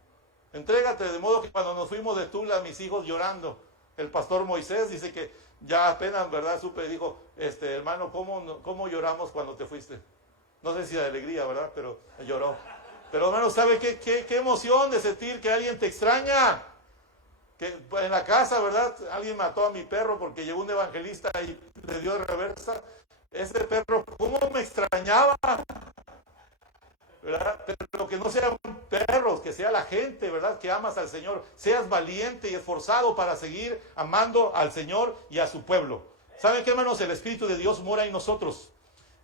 Entrégate, de modo que cuando nos fuimos de Tula, mis hijos llorando, el pastor Moisés dice que ya apenas, ¿verdad?, supe, dijo, hermano, ¿cómo lloramos cuando te fuiste? No sé si de alegría, ¿verdad?, pero lloró. Pero, hermano, ¿sabe qué emoción de sentir que alguien te extraña? Que en la casa, ¿verdad?, alguien mató a mi perro porque llegó un evangelista y le dio de reversa. Ese perro, ¿cómo me extrañaba? ¿Verdad? Pero que no sean perros, que sea la gente, ¿verdad?, que amas al Señor. Seas valiente y esforzado para seguir amando al Señor y a su pueblo. ¿Saben qué, hermanos? El Espíritu de Dios mora en nosotros.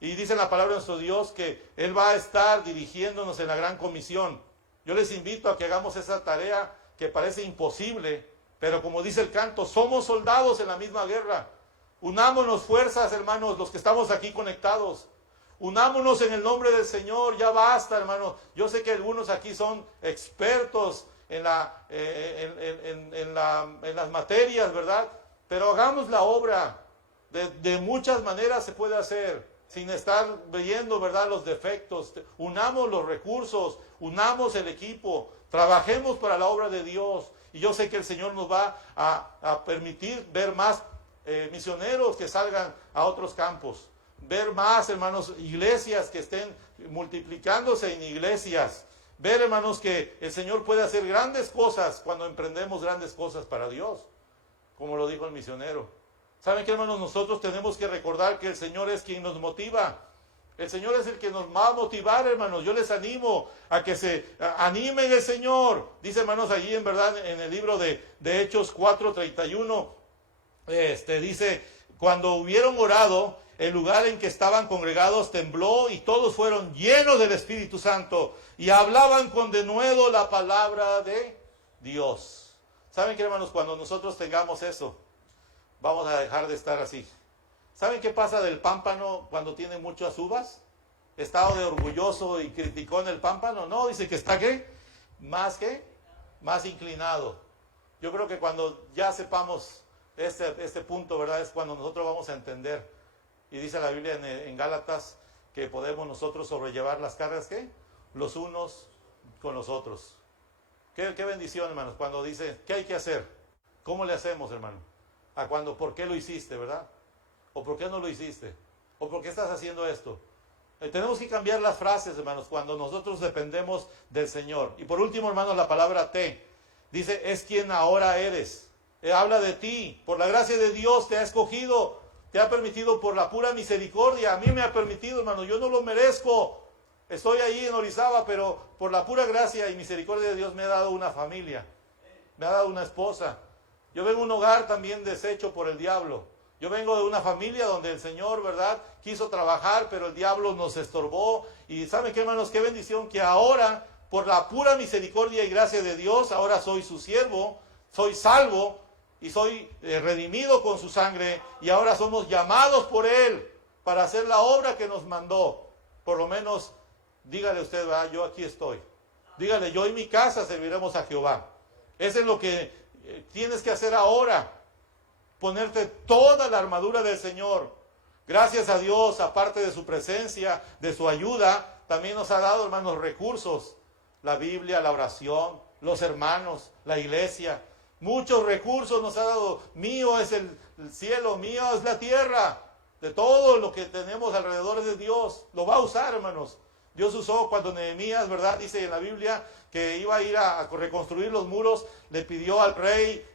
Y dice la palabra de nuestro Dios que Él va a estar dirigiéndonos en la gran comisión. Yo les invito a que hagamos esa tarea que parece imposible, pero como dice el canto, somos soldados en la misma guerra. Unámonos fuerzas, hermanos, los que estamos aquí conectados. Unámonos en el nombre del Señor, ya basta, hermanos. Yo sé que algunos aquí son expertos en las materias, ¿verdad? Pero hagamos la obra. De muchas maneras se puede hacer, sin estar viendo, ¿verdad?, los defectos. Unamos los recursos, unamos el equipo, trabajemos para la obra de Dios. Y yo sé que el Señor nos va a permitir ver más misioneros que salgan a otros campos. Ver más, hermanos, iglesias que estén multiplicándose en iglesias. Ver, hermanos, que el Señor puede hacer grandes cosas cuando emprendemos grandes cosas para Dios, como lo dijo el misionero. ¿Saben qué, hermanos? Nosotros tenemos que recordar que el Señor es quien nos motiva. El Señor es el que nos va a motivar, hermanos. Yo les animo a que se animen el Señor. Dice, hermanos, allí en verdad en el libro de Hechos 4:31, dice, cuando hubieron orado, el lugar en que estaban congregados tembló y todos fueron llenos del Espíritu Santo y hablaban con denuedo la palabra de Dios. ¿Saben qué, hermanos? Cuando nosotros tengamos eso, vamos a dejar de estar así. ¿Saben qué pasa del pámpano cuando tiene muchas uvas? ¿Está de orgulloso y criticón el pámpano? No, dice que está ¿qué? Más inclinado. Yo creo que cuando ya sepamos este punto, ¿verdad? Es cuando nosotros vamos a entender. Y dice la Biblia en Gálatas que podemos nosotros sobrellevar las cargas, ¿qué? Los unos con los otros. Qué bendición, hermanos, cuando dice, ¿qué hay que hacer? ¿Cómo le hacemos, hermano? A cuando, ¿por qué lo hiciste, verdad? ¿O por qué no lo hiciste? ¿O por qué estás haciendo esto? Tenemos que cambiar las frases, hermanos, cuando nosotros dependemos del Señor. Y por último, hermanos, la palabra te. Dice, es quien ahora eres. Habla de ti. Por la gracia de Dios te ha escogido. Te ha permitido por la pura misericordia. A mí me ha permitido, hermano. Yo no lo merezco. Estoy ahí en Orizaba, pero por la pura gracia y misericordia de Dios me ha dado una familia. Me ha dado una esposa. Yo vengo de un hogar también deshecho por el diablo. Yo vengo de una familia donde el Señor, ¿verdad?, quiso trabajar, pero el diablo nos estorbó. Y ¿saben qué, hermanos? Qué bendición que ahora, por la pura misericordia y gracia de Dios, ahora soy su siervo, soy salvo y soy redimido con su sangre. Y ahora somos llamados por Él para hacer la obra que nos mandó. Por lo menos, dígale usted, ¿verdad?, yo aquí estoy. Dígale, yo y mi casa serviremos a Jehová. Eso es lo que tienes que hacer ahora. Ponerte toda la armadura del Señor. Gracias a Dios, aparte de su presencia, de su ayuda, también nos ha dado, hermanos, recursos. La Biblia, la oración, los hermanos, la iglesia. Muchos recursos nos ha dado. Mío es el cielo, mío es la tierra. De todo lo que tenemos alrededor de Dios. Lo va a usar, hermanos. Dios usó cuando Nehemías, ¿verdad?, dice en la Biblia que iba a ir a reconstruir los muros. Le pidió al rey,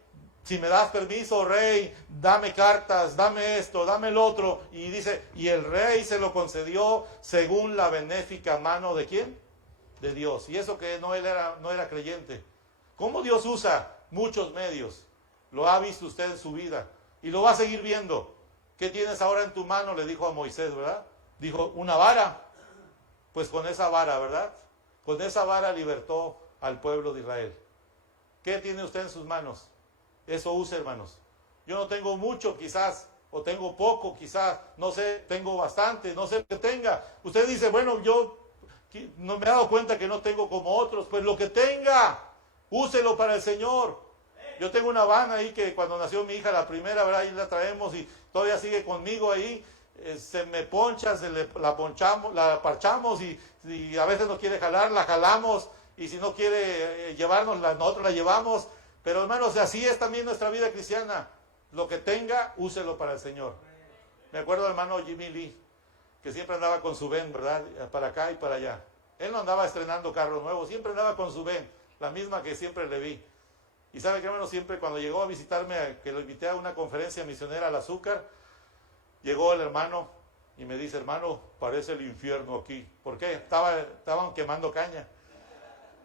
si me das permiso, rey, dame cartas, dame esto, dame el otro. Y dice, y el rey se lo concedió según la benéfica mano ¿de quién? De Dios. Y eso que no era creyente. ¿Cómo Dios usa muchos medios? Lo ha visto usted en su vida. Y lo va a seguir viendo. ¿Qué tienes ahora en tu mano? Le dijo a Moisés, ¿verdad? Dijo, una vara. Pues con esa vara, ¿verdad? Con esa vara libertó al pueblo de Israel. ¿Qué tiene usted en sus manos? Eso use, hermanos. Yo no tengo mucho, quizás, o tengo poco, quizás, no sé, tengo bastante, no sé lo que tenga. Usted dice, bueno, yo no me he dado cuenta que no tengo como otros. Pues lo que tenga, úselo para el Señor. Yo tengo una van ahí que cuando nació mi hija, la primera, ¿verdad?, ahí la traemos y todavía sigue conmigo ahí. Se me poncha, la parchamos y a veces no quiere jalar, la jalamos. Y si no quiere llevarnos, nosotros la llevamos. Pero hermanos, así es también nuestra vida cristiana. Lo que tenga, úselo para el Señor. Me acuerdo del hermano Jimmy Lee, que siempre andaba con su ven, ¿verdad?, para acá y para allá. Él no andaba estrenando carro nuevo, siempre andaba con su ven, la misma que siempre le vi. Y sabe que, hermano, siempre cuando llegó a visitarme, que lo invité a una conferencia misionera al Azúcar, llegó el hermano y me dice, hermano, parece el infierno aquí. ¿Por qué? Estaban quemando caña.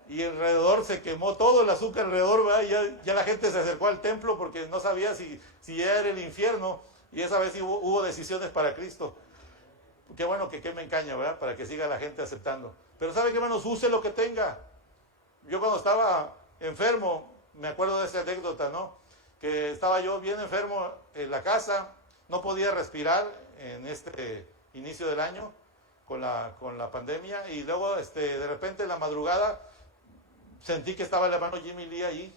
Y alrededor se quemó todo el azúcar alrededor, ¿verdad? Ya la gente se acercó al templo porque no sabía si ya era el infierno. Y esa vez hubo decisiones para Cristo. Qué bueno que quemen caña, ¿verdad? Para que siga la gente aceptando. Pero ¿sabe qué, hermanos? Use lo que tenga. yo cuando estaba enfermo, me acuerdo de esa anécdota, ¿no? Que estaba yo bien enfermo en la casa, no podía respirar en este inicio del año con la pandemia, y luego de repente en la madrugada sentí que estaba el hermano Jimmy Lee ahí,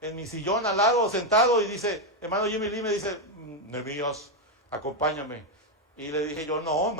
en mi sillón al lado, sentado, y dice, hermano Jimmy Lee me dice, Nehemías, acompáñame. Y le dije yo, no,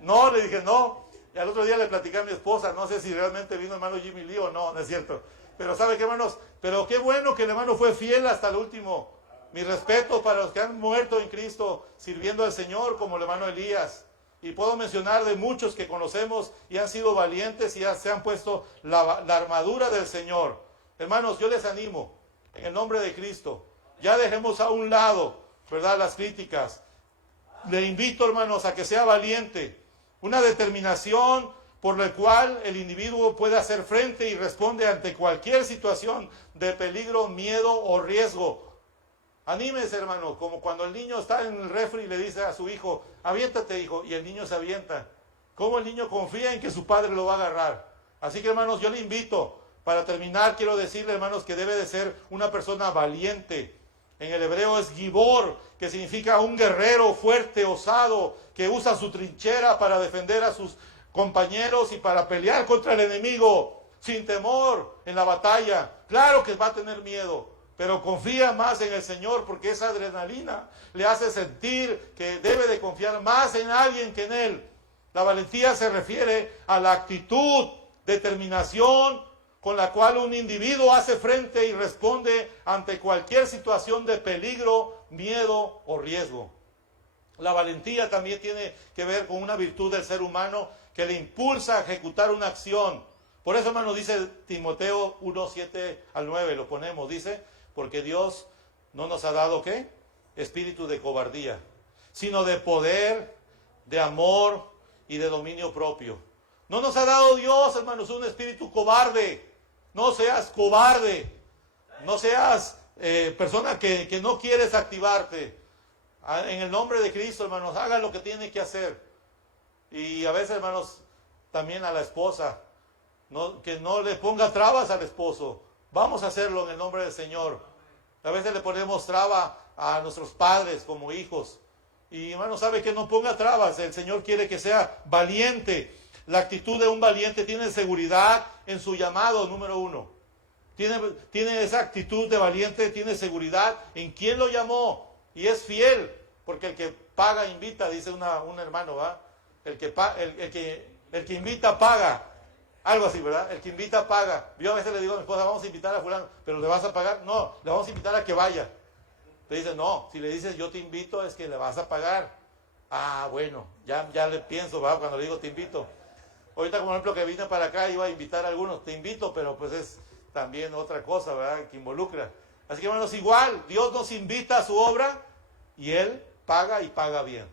no, le dije no. Y al otro día le platicé a mi esposa, no sé si realmente vino el hermano Jimmy Lee o no, no es cierto. Pero ¿sabe qué, hermanos? Pero qué bueno que el hermano fue fiel hasta el último. Mi respeto para los que han muerto en Cristo, sirviendo al Señor, como el hermano Elías. Y puedo mencionar de muchos que conocemos y han sido valientes y ya se han puesto la armadura del Señor. Hermanos, yo les animo, en el nombre de Cristo, ya dejemos a un lado, ¿verdad?, las críticas. Le invito, hermanos, a que sea valiente, una determinación por la cual el individuo puede hacer frente y responde ante cualquier situación de peligro, miedo o riesgo. Anímese, hermano, como cuando el niño está en el refri y le dice a su hijo, aviéntate, hijo, y el niño se avienta. ¿Cómo el niño confía en que su padre lo va a agarrar? Así que, hermanos, yo le invito, para terminar, quiero decirle, hermanos, que debe de ser una persona valiente. En el hebreo es gibor, que significa un guerrero fuerte, osado, que usa su trinchera para defender a sus compañeros y para pelear contra el enemigo, sin temor en la batalla. Claro que va a tener miedo, pero confía más en el Señor, porque esa adrenalina le hace sentir que debe de confiar más en alguien que en Él. La valentía se refiere a la actitud, determinación, con la cual un individuo hace frente y responde ante cualquier situación de peligro, miedo o riesgo. La valentía también tiene que ver con una virtud del ser humano que le impulsa a ejecutar una acción. Por eso, hermano, dice Timoteo 1, 7 al 9, lo ponemos, dice, porque Dios no nos ha dado, ¿qué? Espíritu de cobardía, sino de poder, de amor y de dominio propio. No nos ha dado Dios, hermanos, un espíritu cobarde. No seas cobarde, no seas persona que no quieres activarte. En el nombre de Cristo, hermanos, haga lo que tiene que hacer. Y a veces, hermanos, también a la esposa, que no le ponga trabas al esposo. Vamos a hacerlo en el nombre del Señor. A veces le ponemos traba a nuestros padres como hijos. Y, hermano, sabe que no ponga trabas. El Señor quiere que sea valiente. La actitud de un valiente tiene seguridad en su llamado, número uno. Tiene esa actitud de valiente, tiene seguridad en quién lo llamó. Y es fiel, porque el que paga invita, dice un hermano, ¿verdad? El que invita paga. Algo así, ¿verdad? El que invita paga. Yo a veces le digo a mi esposa, vamos a invitar a fulano, ¿pero le vas a pagar? No, le vamos a invitar a que vaya. Le dice, no, si le dices yo te invito es que le vas a pagar. Ah, bueno, ya le pienso, ¿verdad? Cuando le digo te invito. Ahorita, como ejemplo, que vine para acá, iba a invitar a algunos, te invito, pero pues es también otra cosa, ¿verdad?, que involucra. Así que, hermanos, igual, Dios nos invita a su obra y Él paga y paga bien.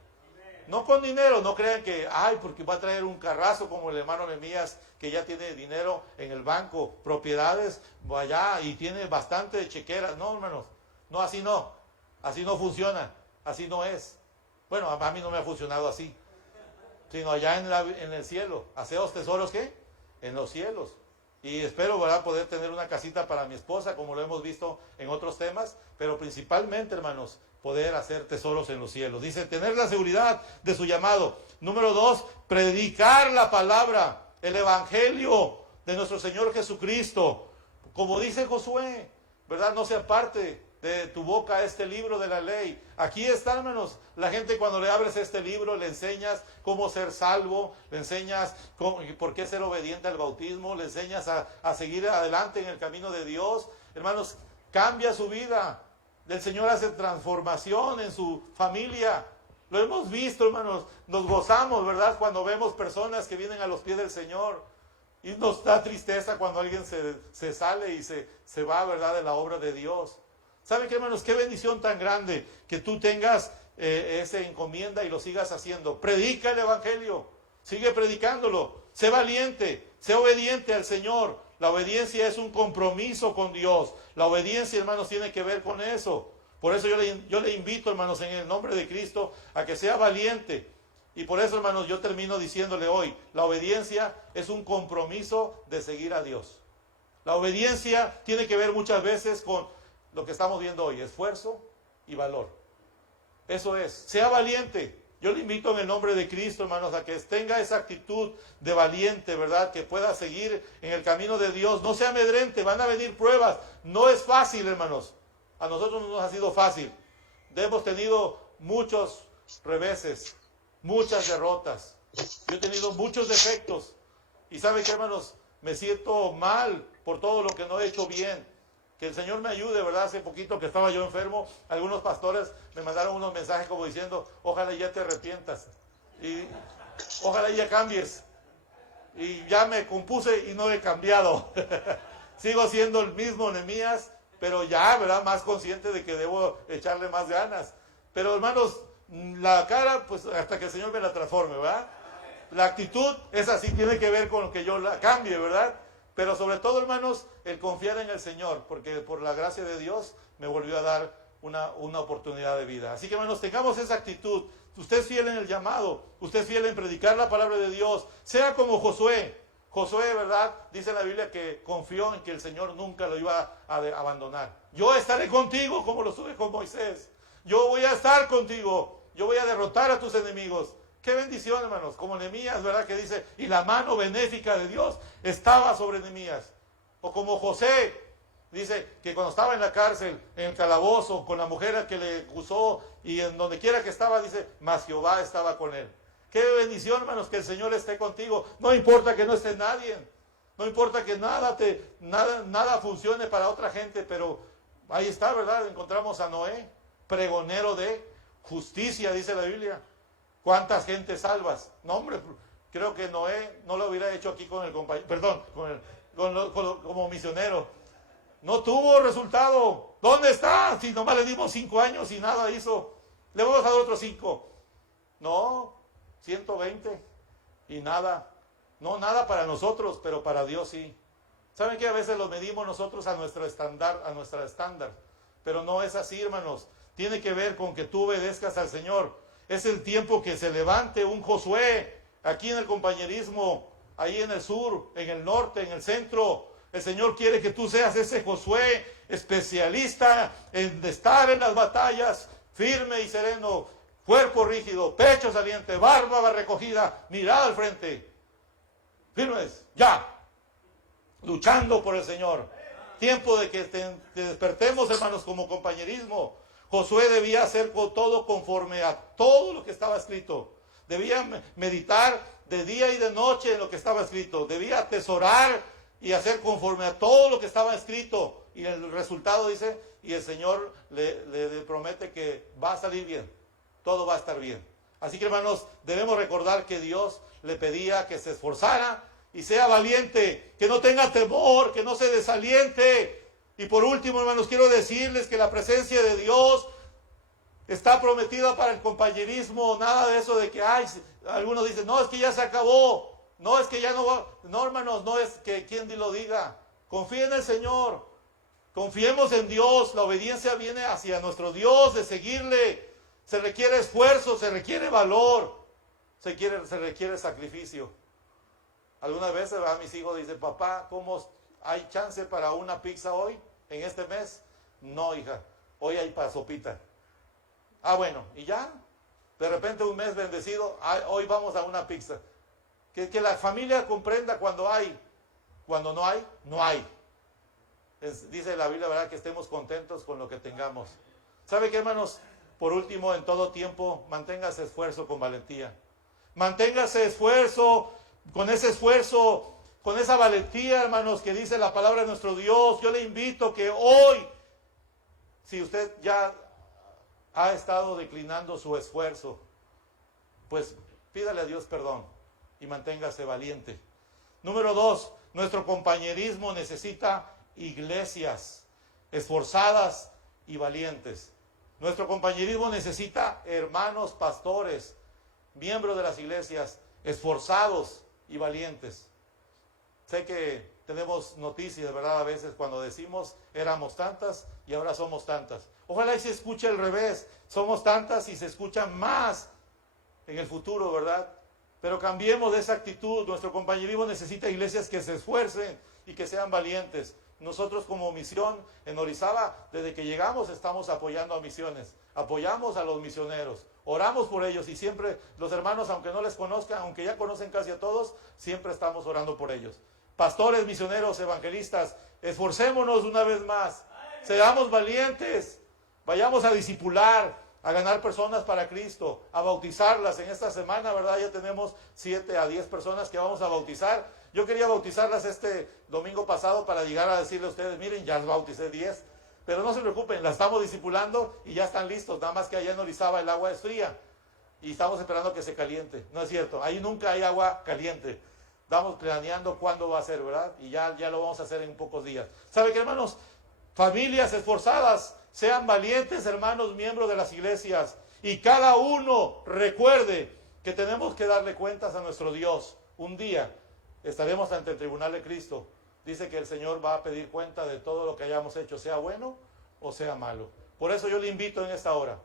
No con dinero, no crean que, porque va a traer un carrazo como el hermano Nehemías, que ya tiene dinero en el banco, propiedades allá y tiene bastante chequeras. No, hermanos, no, así no funciona, así no es. Bueno, a mí no me ha funcionado así. Sino allá en el cielo. Haceos tesoros, ¿qué? En los cielos. Y espero, ¿verdad?, poder tener una casita para mi esposa, como lo hemos visto en otros temas, pero principalmente, hermanos, poder hacer tesoros en los cielos. Dice, tener la seguridad de su llamado. Número 2, predicar la palabra, el evangelio de nuestro Señor Jesucristo. Como dice Josué, ¿verdad?, no se aparte de tu boca este libro de la ley. Aquí está, hermanos, la gente cuando le abres este libro le enseñas cómo ser salvo, le enseñas por qué ser obediente al bautismo, le enseñas a seguir adelante en el camino de Dios. Hermanos, cambia su vida. El Señor hace transformación en su familia. Lo hemos visto, hermanos, nos gozamos, ¿verdad?, cuando vemos personas que vienen a los pies del Señor. Y nos da tristeza cuando alguien se sale y se va, ¿verdad?, de la obra de Dios. ¿Saben qué, hermanos? Qué bendición tan grande que tú tengas esa encomienda y lo sigas haciendo. Predica el evangelio, sigue predicándolo, sé valiente, sé obediente al Señor. La obediencia es un compromiso con Dios. La obediencia, hermanos, tiene que ver con eso. Por eso yo le invito, hermanos, en el nombre de Cristo, a que sea valiente Y por eso, hermanos, yo termino diciéndole hoy, la obediencia es un compromiso de seguir a Dios. La obediencia tiene que ver muchas veces con lo que estamos viendo hoy, esfuerzo y valor. Eso es, sea valiente. Yo le invito en el nombre de Cristo, hermanos, a que tenga esa actitud de valiente, ¿verdad? Que pueda seguir en el camino de Dios. No sea amedrente, van a venir pruebas. No es fácil, hermanos. A nosotros no nos ha sido fácil. Hemos tenido muchos reveses, muchas derrotas. Yo he tenido muchos defectos. Y ¿sabe qué, hermanos? Me siento mal por todo lo que no he hecho bien. Que el Señor me ayude, ¿verdad? Hace poquito que estaba yo enfermo, algunos pastores me mandaron unos mensajes como diciendo, ojalá ya te arrepientas. Y ojalá ya cambies. Y ya me compuse y no he cambiado. Sigo siendo el mismo Nehemías, pero ya, ¿verdad? Más consciente de que debo echarle más ganas. Pero, hermanos, la cara, pues hasta que el Señor me la transforme, ¿verdad? La actitud es así, tiene que ver con que yo la cambie, ¿verdad? Pero sobre todo, hermanos, el confiar en el Señor, porque por la gracia de Dios me volvió a dar una oportunidad de vida. Así que, hermanos, tengamos esa actitud. Usted es fiel en el llamado, usted es fiel en predicar la palabra de Dios. Sea como Josué. Josué, ¿verdad? Dice la Biblia que confió en que el Señor nunca lo iba a abandonar. Yo estaré contigo como lo estuve con Moisés. Yo voy a estar contigo. Yo voy a derrotar a tus enemigos. Qué bendición, hermanos, como Nehemías, ¿verdad? Que dice, y la mano benéfica de Dios estaba sobre Nehemías. O como José, dice que cuando estaba en la cárcel, en el calabozo, con la mujer que le acusó, y en donde quiera que estaba, dice, mas Jehová estaba con él. Qué bendición, hermanos, que el Señor esté contigo. No importa que no esté nadie, no importa que nada funcione para otra gente, pero ahí está, ¿verdad? Encontramos a Noé, pregonero de justicia, dice la Biblia. ¿Cuántas gentes salvas? No, hombre, creo que Noé no lo hubiera hecho aquí con el compañero, perdón, como misionero. No tuvo resultado. ¿Dónde está? Si nomás le dimos 5 años y nada hizo. Le vamos a dar otros 5. No, 120 y nada. No, nada para nosotros, pero para Dios sí. ¿Saben que a veces lo medimos nosotros a nuestro estándar, pero no es así, hermanos. Tiene que ver con que tú obedezcas al Señor. Es el tiempo que se levante un Josué aquí en el compañerismo, ahí en el sur, en el norte, en el centro. El Señor quiere que tú seas ese Josué especialista en estar en las batallas, firme y sereno, cuerpo rígido, pecho saliente, barba recogida, mirada al frente. Firmes, ya, luchando por el Señor. Tiempo de que te despertemos, hermanos, como compañerismo. Josué debía hacer todo conforme a todo lo que estaba escrito. Debía meditar de día y de noche en lo que estaba escrito. Debía atesorar y hacer conforme a todo lo que estaba escrito. Y el resultado dice, y el Señor le promete que va a salir bien. Todo va a estar bien. Así que, hermanos, debemos recordar que Dios le pedía que se esforzara y sea valiente, que no tenga temor, que no se desaliente. Y por último, hermanos, quiero decirles que la presencia de Dios está prometida para el compañerismo. Nada de eso de que, algunos dicen, no, es que ya se acabó. No, es que ya no va. No, hermanos, no es que quien lo diga. Confíe en el Señor. Confiemos en Dios. La obediencia viene hacia nuestro Dios, de seguirle. Se requiere esfuerzo, se requiere valor, se requiere sacrificio. Algunas veces mis hijos dicen, papá, ¿cómo hay chance para una pizza hoy? ¿En este mes? No, hija, hoy hay para sopita. Bueno, y ya, de repente un mes bendecido, hoy vamos a una pizza. Que la familia comprenda cuando hay, cuando no hay, no hay. Dice la Biblia, ¿verdad? Que estemos contentos con lo que tengamos. ¿Sabe qué, hermanos? Por último, en todo tiempo, manténgase esfuerzo con valentía. Manténgase esfuerzo, con esa valentía, hermanos, que dice la palabra de nuestro Dios. Yo le invito que hoy, si usted ya ha estado declinando su esfuerzo, pues pídale a Dios perdón y manténgase valiente. Número 2, nuestro compañerismo necesita iglesias esforzadas y valientes. Nuestro compañerismo necesita hermanos pastores, miembros de las iglesias esforzados y valientes. Sé que tenemos noticias, ¿verdad? A veces cuando decimos éramos tantas y ahora somos tantas. Ojalá y se escuche al revés. Somos tantas y se escuchan más en el futuro, ¿verdad? Pero cambiemos de esa actitud. Nuestro compañerismo necesita iglesias que se esfuercen y que sean valientes. Nosotros como misión en Orizaba, desde que llegamos estamos apoyando a misiones, apoyamos a los misioneros, oramos por ellos y siempre los hermanos, aunque no les conozcan, aunque ya conocen casi a todos, siempre estamos orando por ellos. Pastores, misioneros, evangelistas, esforcémonos una vez más, seamos valientes, vayamos a discipular, a ganar personas para Cristo, a bautizarlas. En esta semana, ¿verdad? Ya tenemos 7 a 10 personas que vamos a bautizar. Yo quería bautizarlas este domingo pasado para llegar a decirle a ustedes, miren, ya las bauticé 10. Pero no se preocupen, la estamos discipulando y ya están listos. Nada más que allá en Orizaba el agua es fría y estamos esperando que se caliente. No es cierto, ahí nunca hay agua caliente. Estamos planeando cuándo va a ser, ¿verdad? Y ya lo vamos a hacer en pocos días. ¿Sabe qué, hermanos? Familias esforzadas, sean valientes, hermanos, miembros de las iglesias. Y cada uno recuerde que tenemos que darle cuentas a nuestro Dios. Un día estaremos ante el tribunal de Cristo. Dice que el Señor va a pedir cuenta de todo lo que hayamos hecho, sea bueno o sea malo. Por eso yo le invito en esta hora,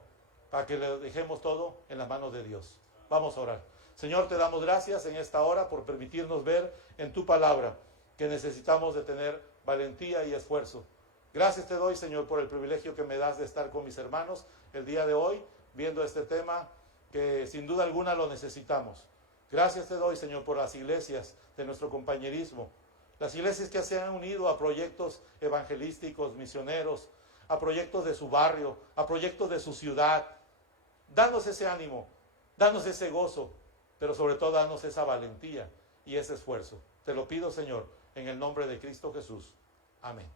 para que le dejemos todo en las manos de Dios. Vamos a orar. Señor, te damos gracias en esta hora por permitirnos ver en tu palabra que necesitamos de tener valentía y esfuerzo. Gracias te doy, Señor, por el privilegio que me das de estar con mis hermanos el día de hoy, viendo este tema que sin duda alguna lo necesitamos. Gracias te doy, Señor, por las iglesias de nuestro compañerismo, las iglesias que se han unido a proyectos evangelísticos, misioneros, a proyectos de su barrio, a proyectos de su ciudad. Danos ese ánimo, danos ese gozo, pero sobre todo danos esa valentía y ese esfuerzo. Te lo pido, Señor, en el nombre de Cristo Jesús. Amén.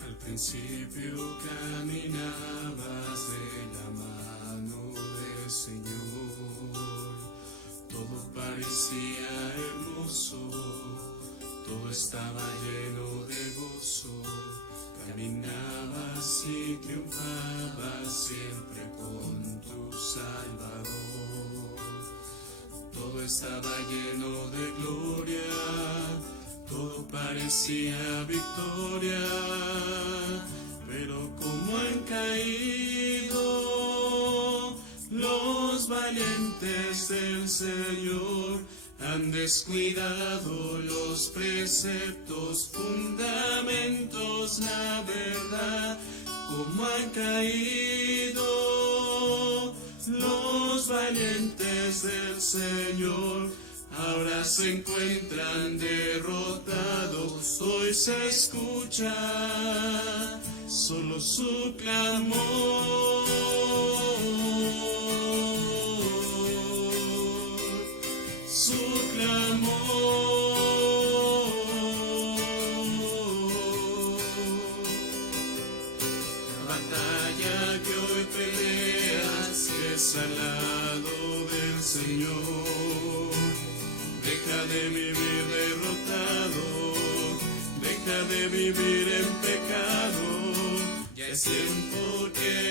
Al principio caminabas de la mano del Señor, todo parecía hermoso, todo estaba lleno de gozo, caminabas y triunfabas siempre con tu Salvador, todo estaba lleno de gloria, todo parecía victoria, pero como han caído los valientes del Señor, han descuidado los preceptos, fundamentos, la verdad, como han caído los valientes del Señor. Ahora se encuentran derrotados, hoy se escucha solo su clamor, su clamor. La batalla que hoy peleas es al lado del Señor. Deja de vivir derrotado, deja de vivir en pecado, ya es tiempo que